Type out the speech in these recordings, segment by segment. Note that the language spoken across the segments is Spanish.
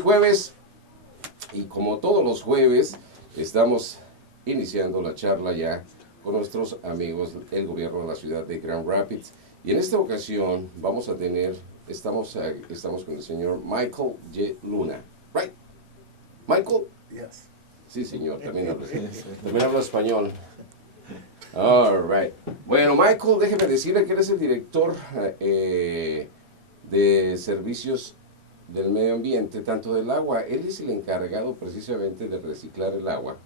es jueves y como todos los jueves estamos iniciando la charla ya con nuestros amigos del gobierno de la ciudad de Grand Rapids. Y en esta ocasión vamos a tener, estamos con el señor Michael J. Luna. Right? Michael? Yes. Sí, señor, también habla español. All right. Bueno, Michael, déjeme decirle que eres el director de servicios del medio ambiente, tanto del agua. Él es el encargado precisamente de reciclar el agua,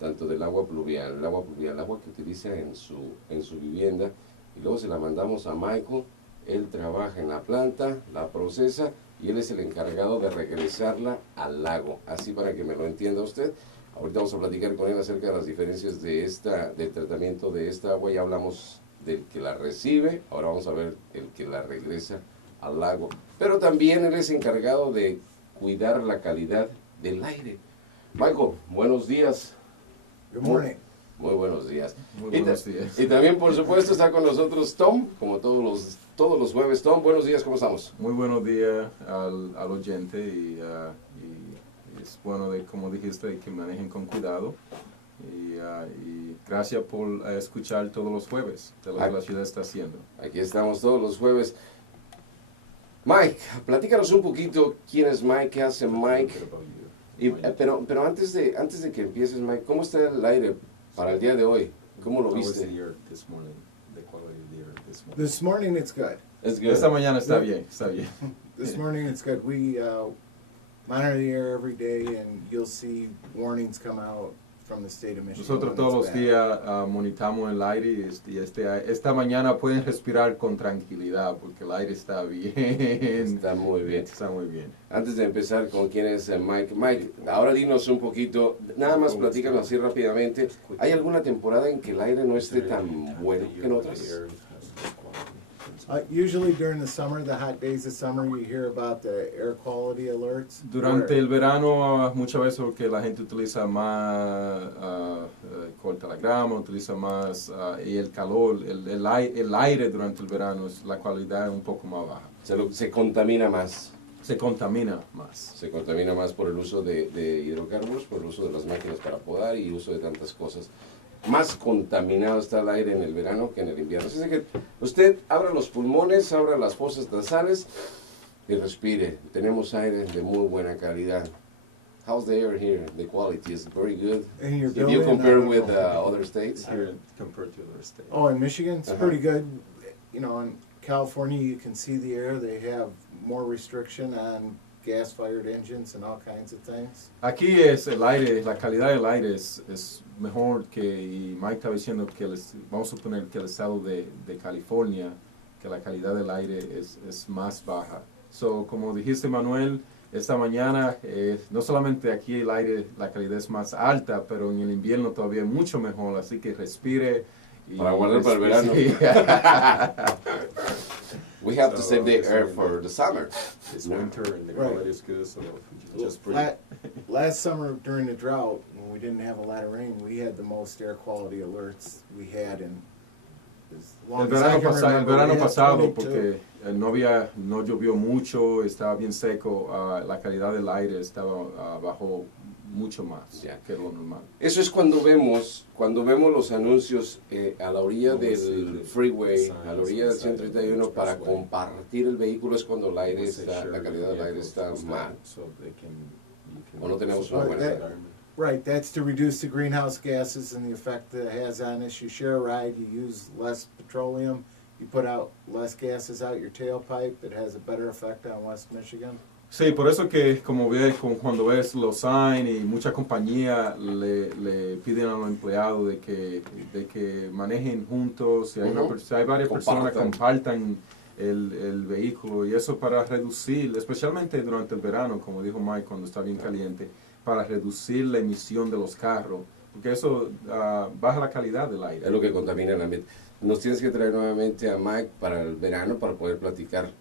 tanto del agua pluvial, el agua que utiliza en su vivienda, y luego se la mandamos a Michael. Él trabaja en la planta, la procesa, y él es el encargado de regresarla al lago. Así para que me lo entienda usted. Ahorita vamos a platicar con él acerca de las diferencias del tratamiento de esta agua. Ya hablamos del que la recibe, ahora vamos a ver el que la regresa al lago. Pero también él es encargado de cuidar la calidad del aire. Michael, buenos días. Good morning. Muy buenos días. Muy buenos días. Y también, por supuesto, está con nosotros Tom, como todos los jueves. Tom, buenos días, ¿cómo estamos? Muy buenos días al oyente y es bueno, como dijiste, que manejen con cuidado y gracias por escuchar todos los jueves de lo que la ciudad está haciendo. Aquí estamos todos los jueves. Mike, platícanos un poquito quién es Mike, qué hace Mike. Pero antes de que empieces, Mike, ¿cómo está el aire para el día de hoy? ¿Cómo lo viste? This morning it's good. Esta mañana está bien, está bien. This morning it's good. We monitor the air every day, and you'll see warnings come out from the state of Michigan. Nosotros todos los días monitamos el aire y esta mañana pueden respirar con tranquilidad porque el aire está bien. Está muy bien. Está muy bien. Antes de empezar con quién es Mike. Mike, ahora dinos un poquito, nada más platícanos así rápidamente. ¿Hay alguna temporada en que el aire no esté tan bueno que en otras? Usually during the summer, the hot days of summer, you hear about the air quality alerts. Durante el verano, muchas veces que la gente utiliza más corta la grama, utiliza más y el calor, el aire durante el verano, la calidad es un poco más baja. Se contamina más. Se contamina más. Se contamina más por el uso de hidrocarburos, por el uso de las máquinas para podar y uso de tantas cosas. Más contaminado está el aire en el verano que en el invierno. Así que usted abra los pulmones, abra las fosas nasales y respire. Tenemos aire de muy buena calidad. How's the air here? The quality is very good. If you compare with other states? Here compared to other states. Oh, in Michigan, it's pretty good. You know, in California, you can see the air. They have more restriction on gas-fired engines and all kinds of things. Aquí es el aire, la calidad del aire es mejor que, y Mike estaba diciendo que vamos a suponer que el estado de California, que la calidad del aire es más baja. So, como dijiste, Manuel, esta mañana, no solamente aquí el aire, la calidad es más alta, pero en el invierno todavía mucho mejor, así que respire. Para guardar para el verano. We have to save the air for the summer. It's winter and the quality is good, so just breathe. Last summer during the drought, when we didn't have a lot of rain, we had the most air quality alerts we had in as long El as I can verano remember. pasado, porque no llovió mucho, estaba bien seco, la calidad del aire estaba bajo mucho más que lo normal. Eso es cuando vemos los anuncios a la orilla del freeway, a la orilla del 131 para compartir el vehículo, es cuando la calidad del aire está mal. O no tenemos una buena calidad. Right, that's to reduce the greenhouse gases and the effect that it has on us. You share a ride, you use less petroleum, you put out less gases out your tailpipe. It has a better effect on West Michigan. Sí, por eso que cuando ves los signs y muchas compañías le piden a los empleados de que manejen juntos, si hay varias personas que compartan el vehículo, y eso para reducir, especialmente durante el verano, como dijo Mike, cuando está bien caliente, para reducir la emisión de los carros, porque eso baja la calidad del aire. Es lo que contamina el ambiente. Nos tienes que traer nuevamente a Mike para el verano para poder platicar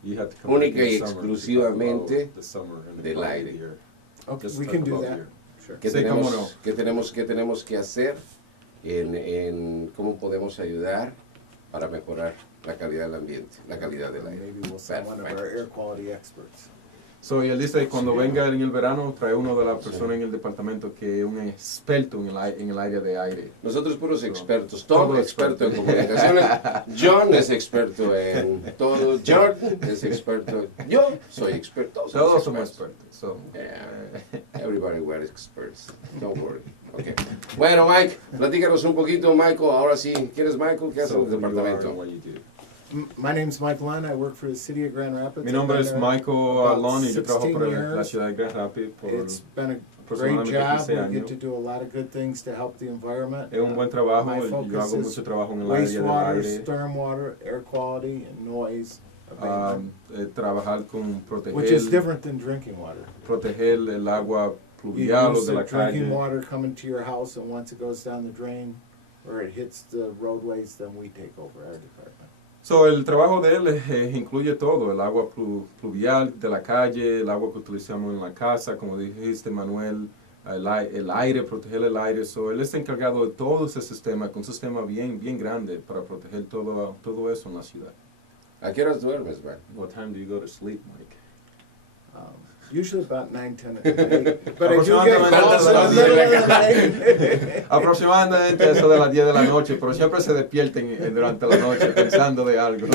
única y exclusivamente del aire. Okay, we can do that. Sure. ¿Qué tenemos que hacer en cómo podemos ayudar para mejorar la calidad del ambiente, la calidad del aire? Maybe we'll send one of our air quality experts. So, y él dice que cuando venga en el verano trae uno de las personas en el departamento que es un experto en el área de aire. Nosotros puros expertos. Todo Tom experto en comunicaciones. John es experto en todo. Jordan es experto. Yo soy experto. Todos somos expertos. So, Yeah. Everybody wears experts. Don't worry. Okay. Bueno, Mike, platícanos un poquito, Michael. Ahora sí, ¿quién es Michael? ¿Qué hace en el departamento? My name's Mike Lund. I work for the city of Grand Rapids. Mi nombre I've es been there Michael about Alon y yo trabajo 16 por la years. ciudad de Grand Rapids por It's been a great aproximadamente job. 15 We get años. to do a lot of good things to help the environment. Es un buen trabajo, My yo focus hago is mucho trabajo en el área del wastewater, aire. stormwater, air quality, and noise abatement, Trabajar con which is proteger, different than drinking water. proteger el agua You pluvial o use de la the drinking calle. water coming to your house, and once it goes down the drain or it hits the roadways, then we take over our department. So, el trabajo de él incluye todo, el agua pluvial de la calle, el agua que utilizamos en la casa, como dijiste Manuel, el aire, proteger el aire. So, él está encargado de todo ese sistema, con un sistema bien grande para proteger todo eso en la ciudad. ¿A qué horas duermes, man? What time do you go to sleep, Mike? Usually about 9, 10 at night, but I do get Aproximadamente calls a in las the 10 de middle la of the night. Aproximadamente eso de las 10 de la noche, pero siempre se despierten durante la noche pensando de algo.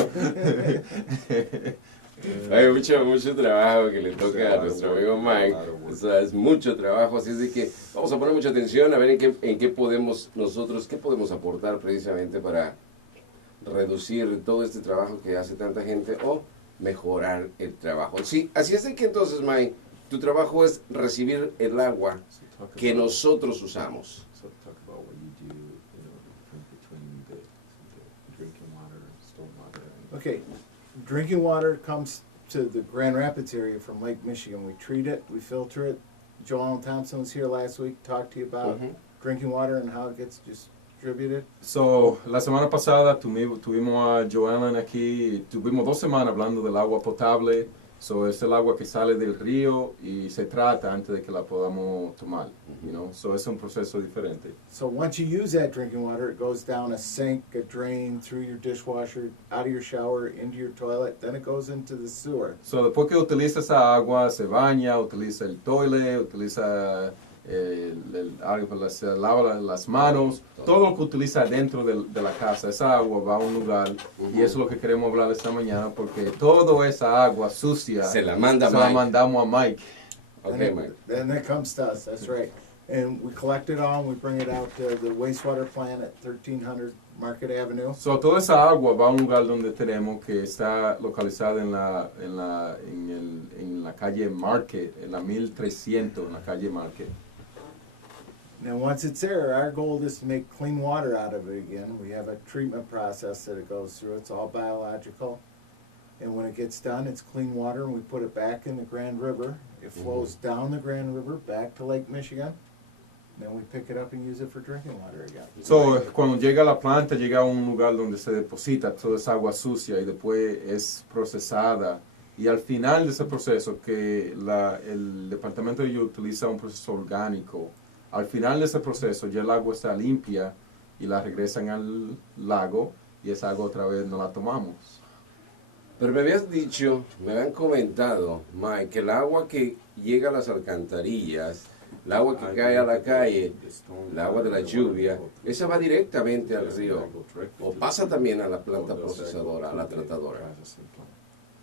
Hay mucho trabajo que le toca a nuestro amigo Mike. O sea, es mucho trabajo, así es de que vamos a poner mucha atención a ver en qué podemos nosotros, qué podemos aportar precisamente para reducir todo este trabajo que hace tanta gente o mejorar el trabajo. Sí, así es de que entonces, Mike, tu trabajo es recibir el agua que nosotros usamos. Okay, drinking water comes to the Grand Rapids area from Lake Michigan. We treat it, we filter it. Joel Thompson was here last week, talked to you about drinking water and how it gets distributed. So, la semana pasada tuvimos a Joanna aquí, tuvimos 2 semanas hablando del agua potable. So, es el agua que sale del río y se trata antes de que la podamos tomar. You know? So, es un proceso diferente. So once you use that drinking water, it goes down a sink, a drain, through your dishwasher, out of your shower, into your toilet, then it goes into the sewer. So, después que utiliza esa agua, se baña, utiliza el toilet, utiliza algo, se lava las manos, todo lo que utiliza dentro de la casa, esa agua va a un lugar, y eso es lo que queremos hablar esta mañana, porque toda esa agua sucia Se la manda se la Mike. mandamos a Mike. Okay, Mike. Then it comes to us, that's right. And we collect it all and we bring it out to the wastewater plant at 1300 Market Avenue. So, toda esa agua va a un lugar donde tenemos que está localizada en la calle Market, en la 1300, en la calle Market. Now once it's there, our goal is to make clean water out of it again. We have a treatment process that it goes through. It's all biological. And when it gets done, it's clean water and we put it back in the Grand River. It flows down the Grand River back to Lake Michigan. Then we pick it up and use it for drinking water again. So, cuando llega a la planta, llega a un lugar donde se deposita toda esa agua sucia y después es procesada. Y al final de ese proceso, que el departamento de ellos utiliza un proceso orgánico, al final de ese proceso ya el agua está limpia y la regresan al lago y esa agua otra vez no la tomamos. Pero me habías dicho, me habían comentado, Mike, que el agua que llega a las alcantarillas, el agua que cae a la calle, el agua de la lluvia, esa va directamente al río o pasa también a la planta procesadora, a la tratadora.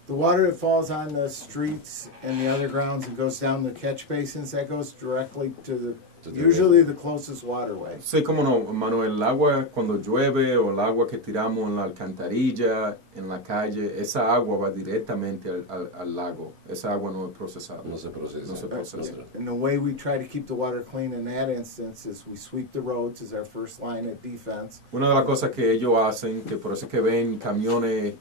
The water that falls on the streets and the other grounds and goes down the catch basins, that goes directly to usually the closest waterway. Sí, como no, Manuel, el agua cuando llueve o el agua que tiramos en la alcantarilla, en la calle, esa agua va directamente al lago. Esa agua no es procesada. No se procesa. No se procesa. And the way we try to keep the water clean in that instance is we sweep the roads as our first line of defense. Una de las cosas que ellos hacen, que por eso es que ven camiones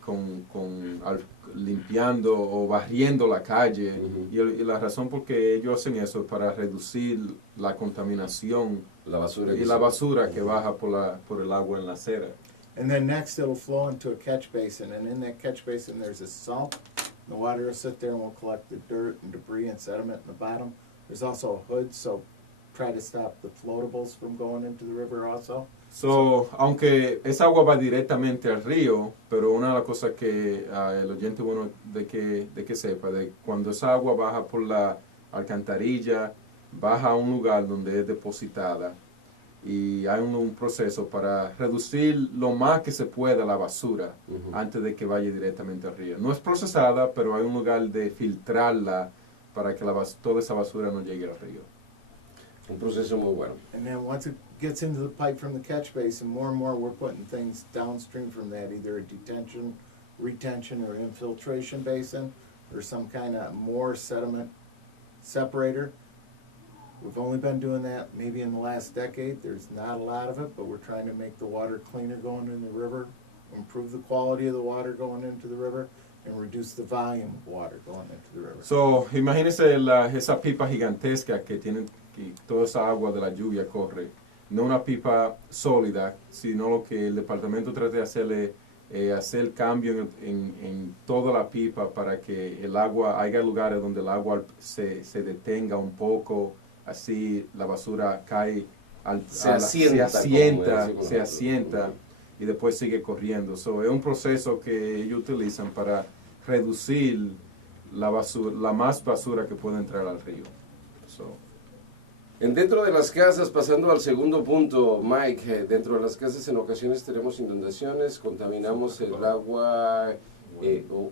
limpiando o barriendo la calle, y la razón por qué ellos hacen eso es para reducir la contaminación La basura y la basura que baja por el agua en la acera. And then next it'll flow into a catch basin, and in that catch basin there's a sump. The water will sit there and we'll collect the dirt and debris and sediment in the bottom. There's also a hood, so try to stop the floatables from going into the river also. So, aunque esa agua va directamente al río, pero una de las cosas que el oyente bueno de que sepa, de cuando esa agua baja por la alcantarilla, baja a un lugar donde es depositada y hay un proceso para reducir lo más que se pueda la basura antes de que vaya directamente al río. No es procesada, pero hay un lugar de filtrarla para que toda esa basura no llegue al río. Un proceso muy bueno. And then once it gets into the pipe from the catch basin, more and more we're putting things downstream from that, either a detention, retention, or infiltration basin, or some kind of more sediment separator. We've only been doing that maybe in the last decade. There's not a lot of it, but we're trying to make the water cleaner going in the river, improve the quality of the water going into the river, and reduce the volume of water going into the river. So, imagínense esa pipa gigantesca que tienen, que toda esa agua de la lluvia corre. No una pipa sólida, sino lo que el departamento trata de hacerle, hacer cambio en toda la pipa para que el agua, haya lugares donde el agua se detenga un poco, así la basura cae, se asienta y después sigue corriendo. So, es un proceso que ellos utilizan para reducir la más basura que puede entrar al río. So. Dentro de las casas, pasando al segundo punto, Mike, dentro de las casas en ocasiones tenemos inundaciones, contaminamos el agua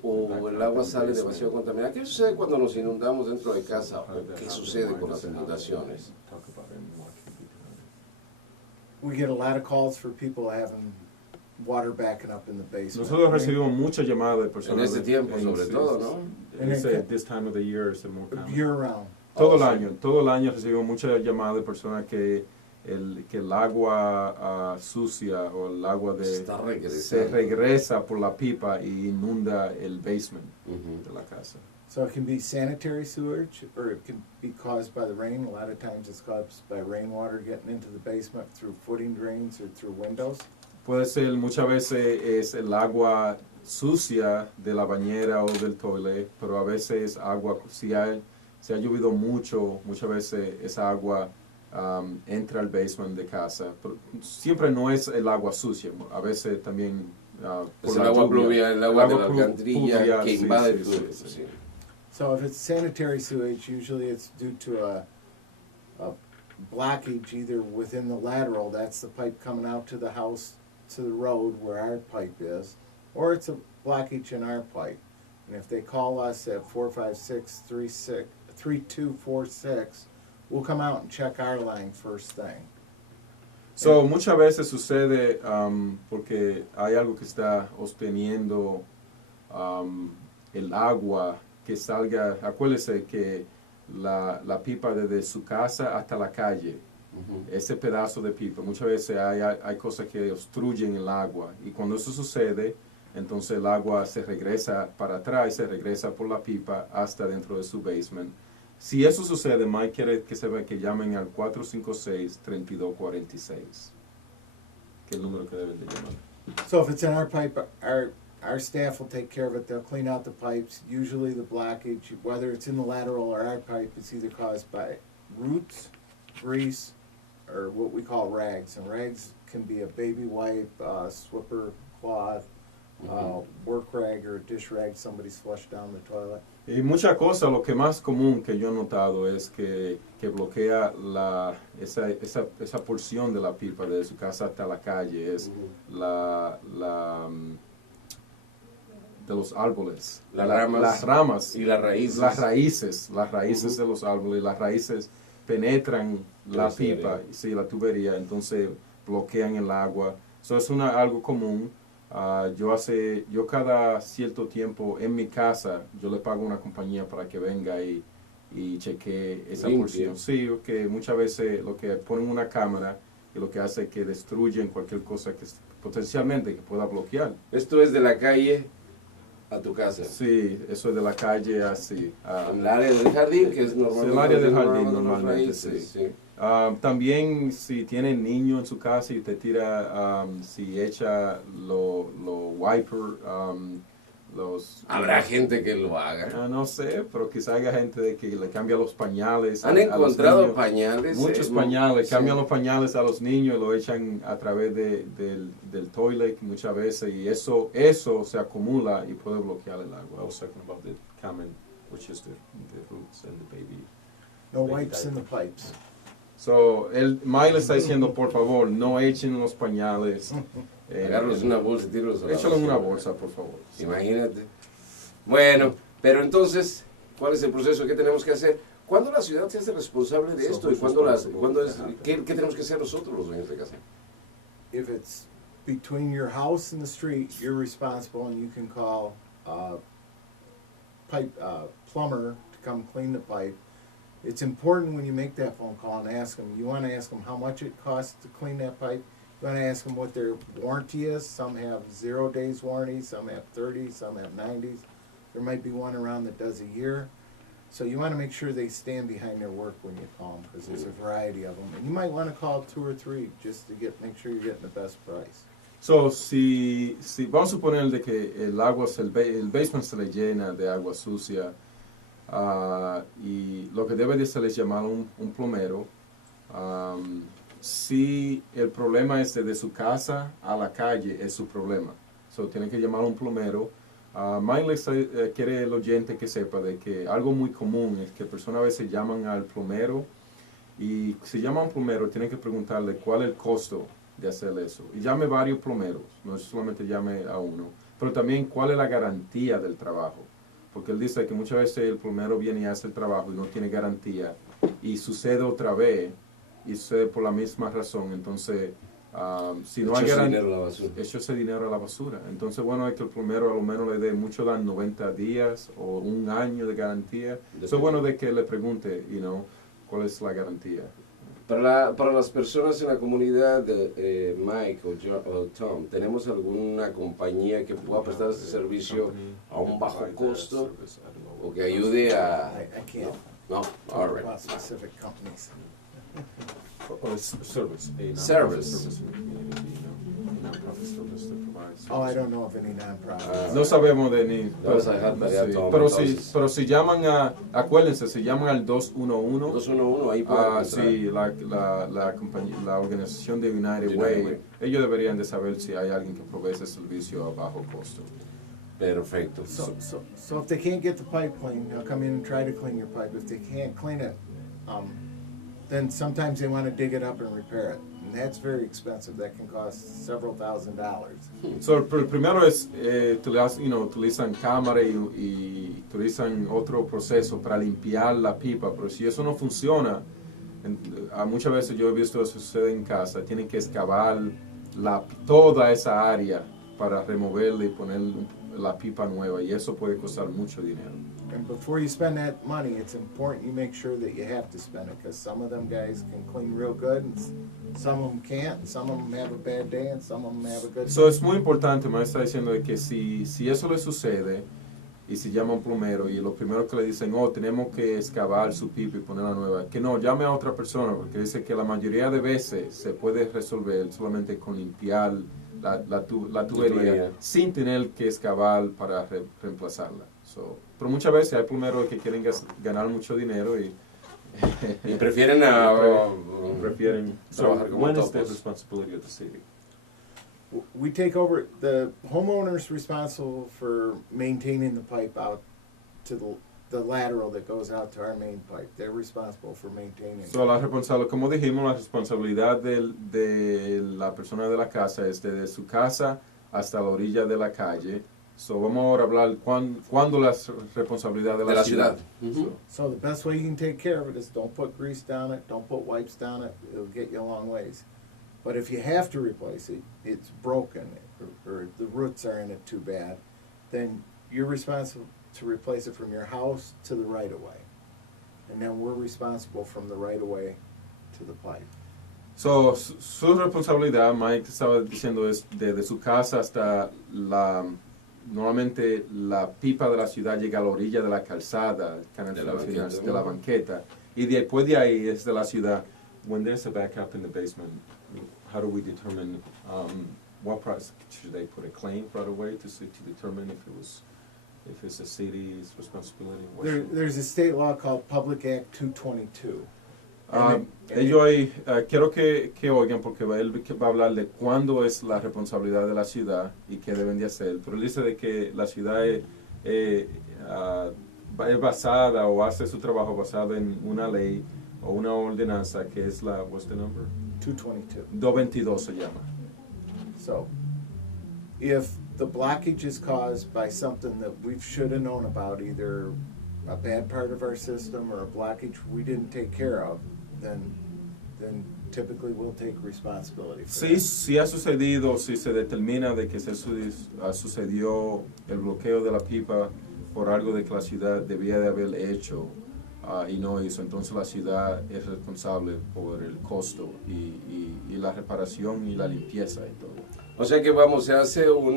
o el agua sale demasiado contaminada. ¿Qué sucede cuando nos inundamos dentro de casa? ¿O qué sucede con las inundaciones? We get a lot of calls for people having water backing up in the basement. Nosotros recibimos muchas llamadas de personas. En este tiempo, sobre todo, ¿no? This time of the year is more common. Year round. Todo el año recibimos muchas llamadas de personas que el agua sucia o el agua se regresa por la pipa y inunda el basement de la casa. So it can be sanitary sewage, or it can be caused by the rain. A lot of times it's caused by rainwater getting into the basement through footing drains or through windows. Puede ser, muchas veces es el agua sucia de la bañera o del toilet, pero a veces agua, si ha llovido mucho, muchas veces esa agua entra al basement de casa. Pero siempre no es el agua sucia, a veces también es el agua pluvial, el agua de la alcantarilla que invade el tubo. Sí. So if it's sanitary sewage, usually it's due to a blockage either within the lateral, that's the pipe coming out to the house, to the road where our pipe is, or it's a blockage in our pipe. And if they call us at 456-3246, we'll come out and check our line first thing. So, muchas veces sucede porque hay algo que está obteniendo el agua que salga. Acuérdese que la pipa desde su casa hasta la calle, ese pedazo de pipa, muchas veces hay cosas que obstruyen el agua. Y cuando eso sucede, entonces el agua se regresa para atrás, se regresa por la pipa hasta dentro de su basement. Si eso sucede, Mike quiere que sepa que llamen al 456-3246, que es el número que deben de llamar. So if it's in our pipe, our staff will take care of it. They'll clean out the pipes. Usually the blockage, whether it's in the lateral or our pipe, is either caused by roots, grease, or what we call rags. And rags can be a baby wipe, swipper cloth, work rag or a dish rag somebody's flushed down the toilet. Y muchas cosas, lo que más común que yo he notado es que bloquea esa porción de la pipa desde su casa hasta la calle, es de los árboles, las ramas y las raíces. Las raíces de los árboles, las raíces penetran la pipa, sí, la tubería, entonces bloquean el agua. Eso es algo común. Yo cada cierto tiempo en mi casa, yo le pago a una compañía para que venga y chequee esa porción. Sí, que muchas veces lo que ponen una cámara y lo que hace es que destruyen cualquier cosa que potencialmente que pueda bloquear. Esto es de la calle a tu casa. Sí, eso es de la calle así. El área del jardín, que es normalmente. El área del jardín normalmente, raíces, sí. También si tiene niño en su casa y usted tira, si echa los Habrá gente que lo haga. No sé, pero quizá haya gente de que le cambia los pañales. ¿Han a los encontrado niños. pañales? Muchos pañales, sí. cambian los pañales a los niños y lo echan a través del toilet muchas veces y eso se acumula y puede bloquear el agua. I was talking about the common, which is the roots and the baby. No wipes in the pipes. So, Mike le está diciendo, por favor, no echen los pañales. Agarros una bolsa y tíralos a la Échalo en una basura. bolsa, por favor. Imagínate. Bueno, pero entonces, ¿cuál es el proceso que tenemos que hacer? ¿Cuándo la ciudad se hace responsable de esto? ¿Y qué tenemos que hacer nosotros los dueños de casa? If it's between your house and the street, you're responsible, and you can call a plumber to come clean the pipe. It's important when you make that phone call and ask them, you want to ask them how much it costs to clean that pipe. You want to ask them what their warranty is. Some have 0 days warranty, some have 30, some have 90s. There might be one around that does a year. So you want to make sure they stand behind their work when you call them, because there's a variety of them. And you might want to call 2 or 3 just to make sure you're getting the best price. So, si vamos a suponer de que el agua, el basement se le llena de agua sucia, y lo que debe de hacer es llamar a un plomero. Si el problema es de su casa a la calle, es su problema. So, tiene que llamar a un plomero. Mike quiere el oyente que sepa de que algo muy común es que personas a veces llaman al plomero y si llama a un plomero tienen que preguntarle cuál es el costo de hacer eso. Y llame varios plomeros, no solamente llame a uno, pero también cuál es la garantía del trabajo. Porque él dice que muchas veces el plomero viene y hace el trabajo y no tiene garantía y sucede otra vez y sucede por la misma razón. Entonces, si no hay garantía, echo ese dinero a la basura. Entonces, bueno, es que el plomero a lo menos le dé mucho, dan 90 días o un año de garantía. Eso es bueno de que le pregunte, cuál es la garantía. Para las personas en la comunidad de Mike o Tom, ¿tenemos alguna compañía que pueda prestar este servicio a un bajo costo o que ayude a... I can't No, all talk right. about specific companies. Service. Oh, I don't know of any nonprofits. No sabemos de ni... Vamos a dejar tarea, sí, Tom, pero si llaman acuérdense, si llaman al 211, 211, ahí pueden encontrar. sí, la organización de United Way, ellos deberían de saber si hay alguien que provee ese servicio a bajo costo. Perfecto. So if they can't get the pipe clean, they'll come in and try to clean your pipe. If they can't clean it, then sometimes they want to dig it up and repair it. And that's very expensive. That can cost several $1,000s. So, el primero es, utilizan cámara y utilizan otro proceso para limpiar la pipa, pero si eso no funciona, muchas veces yo he visto eso sucede en casa, tienen que excavar toda esa área para removerla y poner la pipa nueva, y eso puede costar mucho dinero. And before you spend that money, it's important you make sure that you have to spend it, because some of them guys can clean real good, and some of them can't, and some of them have a bad day, and some of them have a good day. So, es muy importante, me está diciendo de que si eso le sucede, y si llama a un plomero, y lo primero que le dicen, tenemos que excavar su pipa y ponerla nueva, que no, llame a otra persona, porque dice que la mayoría de veces se puede resolver solamente con limpiar la tubería sin tener que excavar para reemplazarla. So, pero muchas veces hay plomeros que quieren ganar mucho dinero y prefieren trabajar como when is topos. the responsibility of the city? We take over, the homeowner's responsible for maintaining the pipe out to the lateral that goes out to our main pipe. They're responsible for maintaining it. So, como dijimos, la responsabilidad de la persona de la casa es desde su casa hasta la orilla de la calle. So, vamos ahora a hablar cuándo la responsabilidad de la ciudad. So the best way you can take care of it is don't put grease down it, don't put wipes down it. It'll get you a long ways. But if you have to replace it, it's broken, or the roots are in it too bad, then you're responsible to replace it from your house to the right-of-way. And then we're responsible from the right-of-way to the pipe. So, su responsabilidad, Mike estaba diciendo, es desde su casa hasta normalmente la pipa de la ciudad llega a la orilla de la calzada, de la banqueta, y después de ahí es de la ciudad. When there's a backup in the basement, how do we determine what price should they put a claim right away to determine if it was if it's a city's responsibility. There's a state law called Public Act 222. Ellos ahí, quiero que oigan porque él va a hablar de cuándo es la responsabilidad de la ciudad y qué deben de hacer. Pero él dice de que la ciudad es basada o hace su trabajo basado en una ley o una ordenanza que es la, what's the number? 222. 222 se llama. So, if the blockage is caused by something that we should have known about, either a bad part of our system or a blockage we didn't take care of, then typically we'll take responsibility for Sí, that. si ha sucedido, si se determina de que sucedió el bloqueo de la pipa por algo de que la ciudad debía de haber hecho y no hizo, entonces la ciudad es responsable por el costo y la reparación y la limpieza y todo. O sea que vamos, se hace un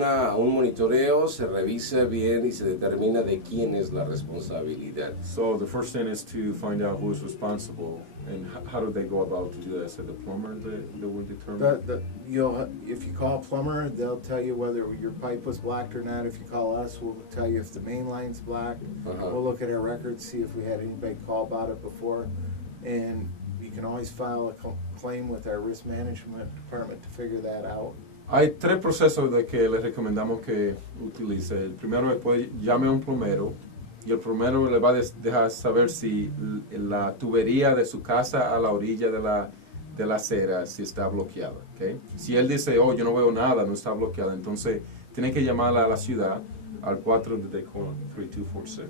monitoreo, se revisa bien y se determina de quién es la responsabilidad. So the first thing is to find out who is responsible and how do they go about to do that? Is it the plumber that will determine? If you call a plumber, they'll tell you whether your pipe was blocked or not. If you call us, we'll tell you if the main line's blocked. We'll look at our records, see if we had anybody call about it before. And you can always file a claim with our risk management department to figure that out. Hay tres procesos de que les recomendamos que utilice. El primero es pues llame a un plomero y el plomero le va a dejar saber si la tubería de su casa a la orilla de la acera si está bloqueada. ¿Okay? Si él dice, oh, yo no veo nada, no está bloqueada, entonces tiene que llamar a la ciudad al 3246.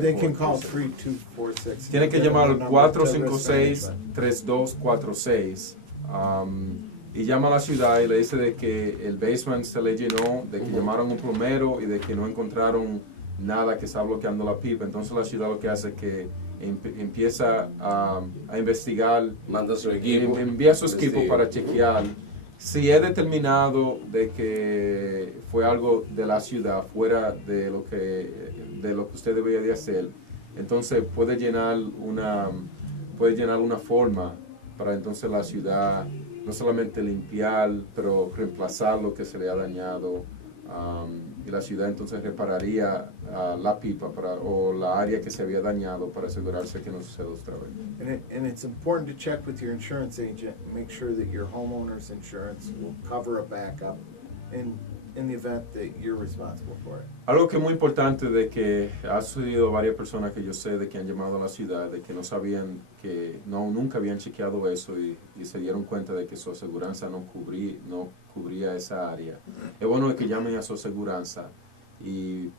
They can call 3246. Tiene que llamar al 456-3246. Y llama a la ciudad y le dice de que el basement se le llenó, de que llamaron a un plomero y de que no encontraron nada que está bloqueando la pipa. Entonces la ciudad lo que hace es que empieza a investigar, manda su equipo, envía su equipo para chequear si es determinado de que fue algo de la ciudad fuera de lo que usted debería de hacer. Entonces puede llenar una forma para entonces la ciudad no solamente limpiar, pero reemplazar lo que se le ha dañado, y la ciudad entonces repararía la pipa o la área que se había dañado para asegurarse que no suceda otra vez. And it's important to check with your insurance agent and make sure that your homeowner's insurance will cover a backup in the event that you're responsible for it. Algo que es muy importante de que ha sucedido varias personas que yo sé de que han llamado a la ciudad, de que no sabían nunca habían chequeado eso y se dieron cuenta de que su aseguranza no cubría esa área. Es bueno que llamen a su aseguranza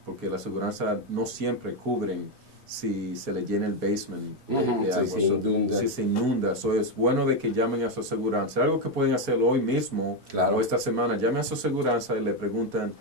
porque la aseguranza no siempre cubren si se le llena el basement de agua, si se inunda. So es bueno de que llamen a su aseguranza. Algo que pueden hacer hoy mismo o esta semana, llamen a su aseguranza y le preguntan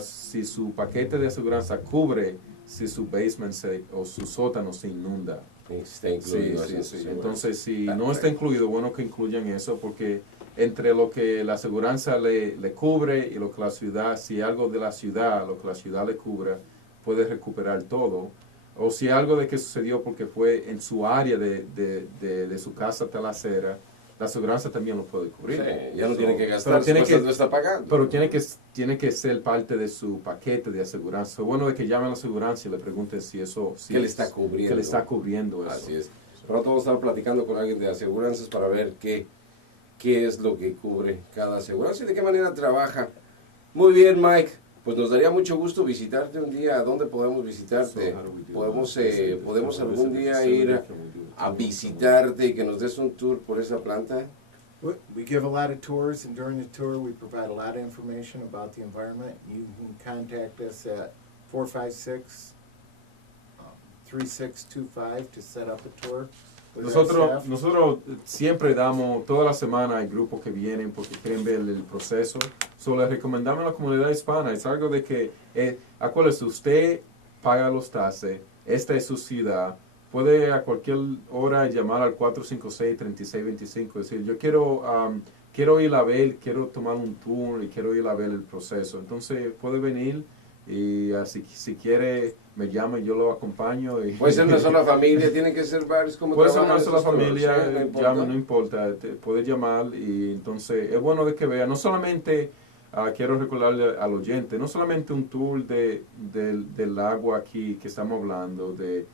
si su paquete de aseguranza cubre si su basement o su sótano se inunda. Está incluido. Sí. Entonces, si no está incluido, bueno que incluyan eso, porque entre lo que la aseguranza le cubre y lo que la ciudad, si algo de la ciudad, lo que la ciudad le cubra, puede recuperar todo. O si algo de que sucedió porque fue en su área de su casa hasta la acera, la aseguranza también lo puede cubrir. Sí, ya no tiene que gastar, no está pagando. Pero tiene que ser parte de su paquete de aseguranza. Es bueno de que llamen a la aseguranza y le pregunten si eso... ¿Qué le está cubriendo? ¿Qué le está cubriendo eso? Así es. Pronto vamos a estar platicando con alguien de aseguranzas para ver qué es lo que cubre cada aseguranza y de qué manera trabaja. Muy bien, Mike. Pues nos daría mucho gusto visitarte un día. ¿A dónde podemos visitarte? ¿Podemos algún día ir a visitarte y que nos des un tour por esa planta? We give a lot of tours, and during the tour we provide a lot of information about the environment. You can contact us at 456-3625 to set up a tour. Nosotros siempre damos, toda la semana hay grupos que vienen porque quieren ver el proceso. Les recomendamos a la comunidad hispana, es algo de que, acuérdese, usted paga los taxes, esta es su ciudad, puede a cualquier hora llamar al 456-3625, decir, yo quiero ir a ver, quiero tomar un tour y quiero ir a ver el proceso. Entonces puede venir y si quiere me llama y yo lo acompaño. Puede ser una sola familia, tiene que ser varios, como puede ser una sola familia, no importa, puede llamar y entonces es bueno de que vea, no solamente quiero recordarle al oyente, no solamente un tour del agua aquí que estamos hablando, de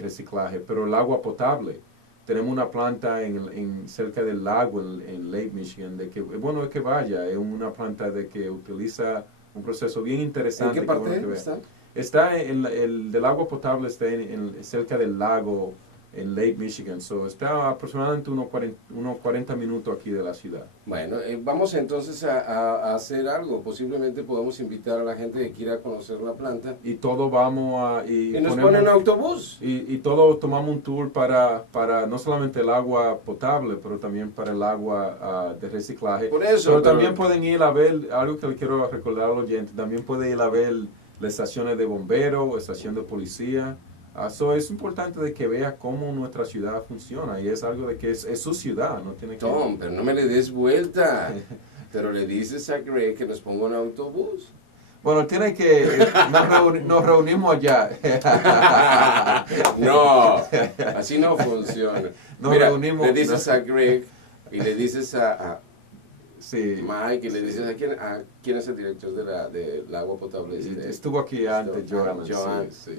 reciclaje, pero el agua potable. Tenemos una planta cerca del lago en Lake Michigan, de que es bueno que vaya, es una planta de que utiliza un proceso bien interesante. ¿En qué parte bueno está? Está el del agua potable está cerca del lago en Lake Michigan, so está aproximadamente unos 40 minutos aquí de la ciudad. Bueno, vamos entonces a hacer algo. Posiblemente podamos invitar a la gente que quiera conocer la planta. Y todos vamos a... Y nos ponen un autobús. Y todos tomamos un tour para no solamente el agua potable, pero también para el agua de reciclaje. Por eso, pero también pueden ir a ver, algo que le quiero recordar al oyente, también pueden ir a ver las estaciones de bomberos, estación de policía. So es importante de que vea cómo nuestra ciudad funciona y es algo de que es su ciudad, no tiene que... Tom, pero no me le des vuelta. Pero le dices a Greg que nos ponga un autobús. Bueno, tiene que... Nos reunimos allá. No, así no funciona. Nos Mira, reunimos... le dices a Greg y le dices a Sí. Mike y le dices a quién es el director del agua potable. Estuvo aquí antes, Joan. Joan. Sí.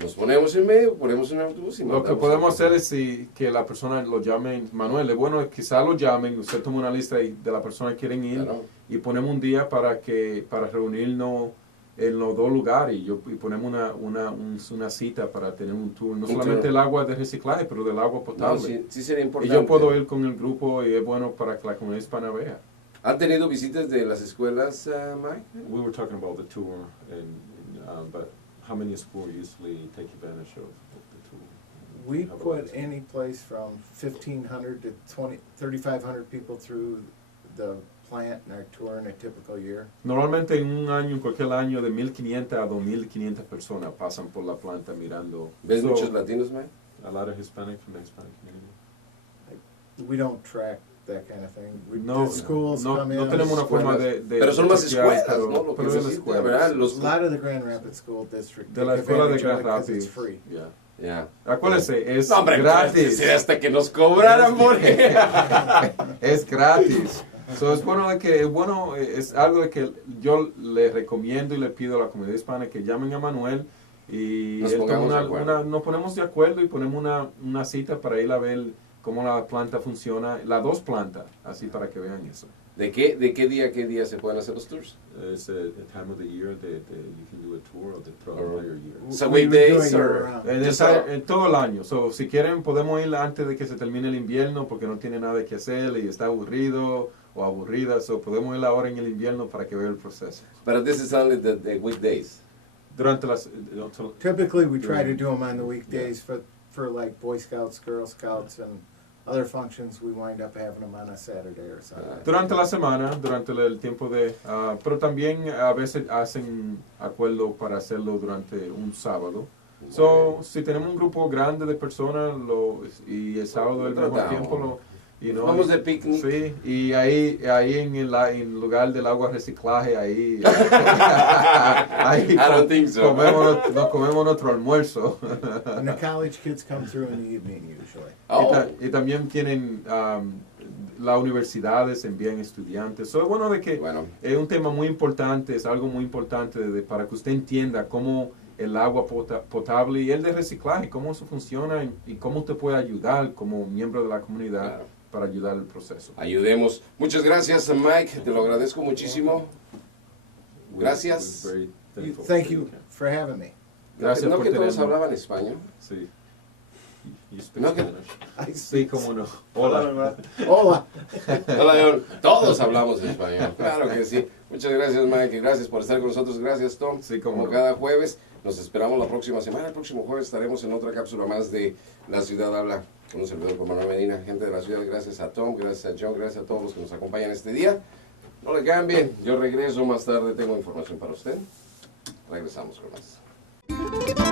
Nos ponemos en medio, ponemos un autobús y Lo que podemos hacer es que la persona lo llame, Manuel, es bueno, quizá lo llamen, usted toma una lista de la persona que quieren ir, claro, y ponemos un día para reunirnos en los dos lugares y ponemos una cita para tener un tour, no solamente el agua de reciclaje, pero del agua potable. No, sí sería Y importante. yo puedo ir con el grupo y es bueno para que la comunidad hispana vea. ¿Han tenido visitas de las escuelas, Mike? We were talking about the tour, but how many schools usually take advantage of the tour? We put any place from 1,500 to 3,500 people through the plant in our tour in a typical year. Normalmente en un año, en cualquier año, de 1,500 a 2,500 personas pasan por la planta mirando. ¿Ves muchos latinos, Mike? A lot of Hispanic from the Hispanic community. We don't track that kind of thing. No, The schools come in. no tenemos una forma de pero son más chequear, escuelas, ¿no? Lo que pero es la necesita, escuela. ¿verdad? A lot of the Grand Rapids School District De la take escuela de advantage of Grand it 'cause Rapids. it's free. Yeah. Ya. Acuérdese, es No, hombre, gratis. hasta que nos cobraran por Es gratis. So, es bueno es algo de que yo le recomiendo y le pido a la comunidad hispana que llamen a Manuel y Nos él toma pongamos de acuerdo. nos ponemos de acuerdo y ponemos una cita para ir a ver cómo la planta funciona, las dos plantas, así para que vean eso. ¿De qué día a qué día se pueden hacer los tours? It's a time of the year that you can do a tour of the entire year. So We weekdays do it or year-round. En todo el año. So, si quieren, podemos ir antes de que se termine el invierno porque no tiene nada que hacer y está aburrido o aburrida. So, podemos ir ahora en el invierno para que vea el proceso. But this is only the weekdays. Durante las... Typically, we try to do them on the weekdays for like Boy Scouts, Girl Scouts, and other functions. We wind up having them on a Saturday or Sunday. Durante la semana, durante el tiempo de... pero también a veces hacen acuerdo para hacerlo durante un sábado. So, si tenemos un grupo grande de personas y el sábado es el mejor Tratamos. tiempo, Vamos de picnic. Sí, y ahí en el lugar del agua reciclaje, ahí I don't think so. nos comemos nuestro almuerzo. And the college kids come through in the evening usually. Oh, Y también tienen las universidades envían estudiantes. So, es bueno de que bueno. es un tema muy importante, es algo muy importante para que usted entienda cómo el agua potable y el de reciclaje, cómo eso funciona y cómo usted puede ayudar como miembro de la comunidad. Claro. Para ayudar al proceso. Ayudemos. Muchas gracias, Mike. Te lo agradezco muchísimo. Gracias. We're very thankful Thank for you your for having me. Gracias ¿No por que todos tenernos. hablaban español? Sí. You speak No, que- Spanish? Sí, cómo no. Hola. Hola. Hola, León. Todos hablamos español. Claro que sí. Muchas gracias, Mike. Gracias por estar con nosotros. Gracias, Tom. Sí, cómo Como no. cada jueves. Nos esperamos la próxima semana. El próximo jueves estaremos en otra cápsula más de La Ciudad Habla con un servidor como Manuel Medina. Gente de la ciudad, gracias a Tom, gracias a John, gracias a todos los que nos acompañan este día. No le cambien. Yo regreso más tarde. Tengo información para usted. Regresamos con más.